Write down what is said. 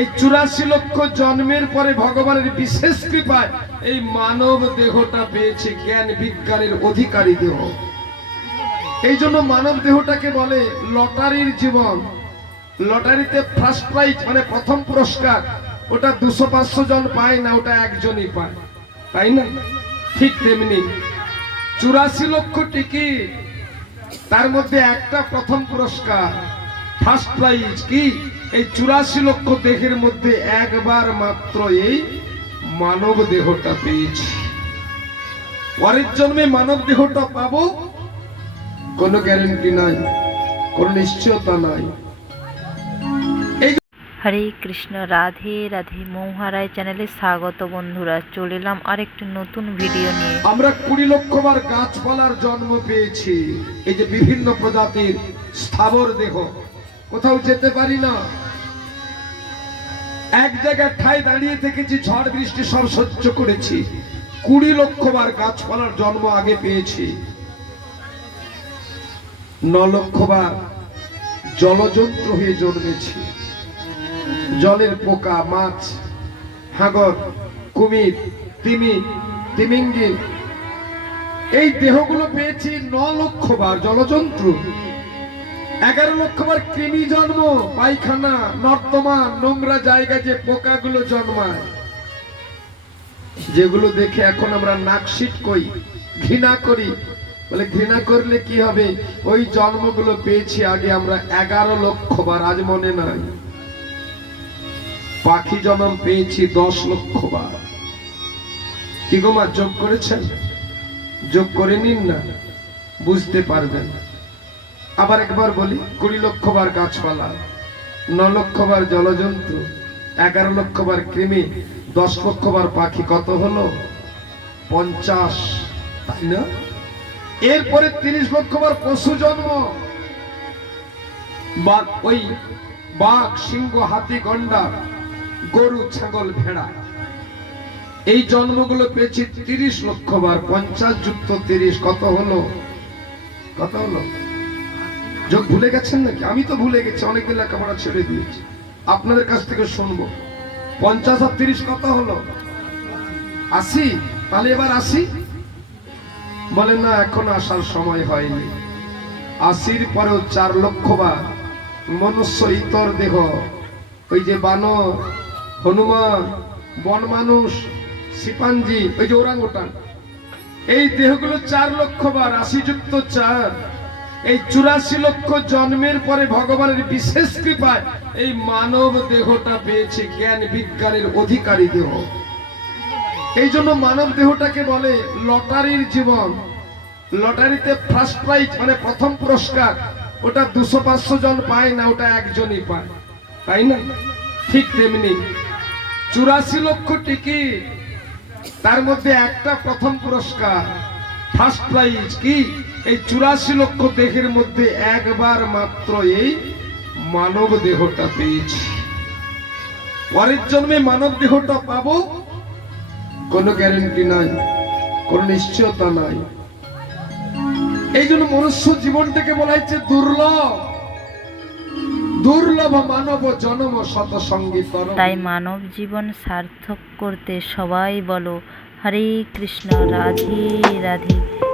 এই চুরাশি লক্ষ জন্মের পরে ভগবানের বিশেষ কৃপায় এই মানব দেহটা পেয়েছে জ্ঞান বিজ্ঞানের অধিকারী দেহ। এই জন্য মানব দেহটাকে বলে লটারির জীবন। লটারিতে ফার্স্ট প্রাইজ মানে প্রথম পুরস্কার। ওটা দুশো পাঁচশো জন পায় না, ওটা একজনই পায়। তাই না? ঠিক তেমনি। চুরাশি লক্ষ টিকিট, তার মধ্যে একটা প্রথম পুরস্কার। ফার্স্ট প্রাইজ কি? এই চুরাশি লক্ষ দেহের মধ্যে একবার মাত্র এই মানব দেহটা পেয়েছি। পরের জন্মে মানব দেহটা পাবো কোনো গ্যারেন্টি নাই কোনো নিশ্চয়তা নাই। হরে কৃষ্ণ রাধে রাধে মৌহারায় চ্যানেলে স্বাগত বন্ধুরা। চলে এলাম আরেকটি নতুন ভিডিও নিয়ে। আমরা কুড়ি লক্ষ বার গাছপালার জন্ম পেয়েছি। এই যে বিভিন্ন প্রজাতির স্থাবর দেহ কোথাও যেতে পারি না। এক জায়গায় ঠাই দাঁড়িয়ে থেকেছি, ঝড় বৃষ্টি সব সহ্য করেছি। কুড়ি লক্ষ বার গাছপালার জন্ম আগে পেয়েছি। ন লক্ষ বার জলযন্ত্র হয়ে জন্মেছি। জলের পোকা, মাছ হাগর কুমির, তিমি তিমিঙ্গি এই দেহগুলো পেয়েছি ন লক্ষ বার জলজন্তু এগারো লক্ষ বার কৃমি জন্ম, পায়খানা নর্দমা নোংরা জায়গায় যে পোকাগুলো জন্মায়। যেগুলো দেখে এখন আমরা নাকশিট কই ঘৃণা করি। বলে ঘৃণা করলে কি হবে? ওই জন্মগুলো পেয়েছি আগে আমরা এগারো লক্ষ বার, আজ মনে নাই। পাখি জন্ম পেয়েছি দশ লক্ষ বার। কি গো মা, যোগ করেছেন? যোগ করে নিন না, বুঝতে পারবেন। আবার একবার বলি, কুড়ি লক্ষ বার গাছপালা, ন লক্ষ বার জলজন্তু, এগারো লক্ষ বার কৃমি, দশ লক্ষ বার পাখি, কত হলো? পঞ্চাশ, তাই না? এরপরে তিরিশ লক্ষ বার পশু জন্ম। বাঘ, ওই বাঘ, সিংহ, হাতি গন্ডার গরু, ছাগল, ভেড়া। এই জন্মগুলো পেয়েছি তিরিশ লক্ষ বার, পঞ্চাশ যুক্ত তিরিশ, কত হলো? কত হলো? যোগ ভুলে গেছেন নাকি? আমি তো ভুলে গেছি, অনেকদিন লেখাপড়া ছেড়ে দিয়েছি। আপনাদের কাছ থেকে শুনব। পঞ্চাশ আর তিরিশ কত হলো? আশি? তাহলে এবার আসি বলেন না, এখন আসার সময় হয়নি। আশির পরেও চার লক্ষ বা মনুষ্য ইতর দেহ, ওই যে বানর, হনুমান, বন মানুষ সিপাঞ্জি ওই যে ওরাঙ্গুটান, এই দেহগুলো চার লক্ষ বার আশি যুক্ত চার। এই চুরাশি লক্ষ জন্মের পরে ভগবানের বিশেষ কৃপায় এই মানব দেহটা পেয়েছে জ্ঞান বিজ্ঞানের অধিকারী দেহ। এই জন্য মানব দেহটাকে বলে লটারির জীবন। লটারিতে ফার্স্ট প্রাইজ মানে প্রথম পুরস্কার। ওটা দুশো পাঁচশো জন পায় না, ওটা একজনই পায়। তাই না? ঠিক তেমনি। চুরাশি লক্ষ টিকিট, তার মধ্যে একটা প্রথম পুরস্কার ফার্স্ট প্রাইজ কি? এই চুরাশি লক্ষ দেহের মধ্যে একবার মাত্র এই মানব দেহটা পেয়েছি। পরের জন্মে মানব দেহটা পাবো, কোনো গ্যারেন্টি নাই, কোনো নিশ্চয়তা নাই। এই জন্য মনুষ্য জীবনটাকে বলা হচ্ছে দুর্লভ। দুর্লভ মানব জনম শত সংগীত তাই মানব জীবন সার্থক করতে সবাই বলো, হরে কৃষ্ণ, রাধে রাধে।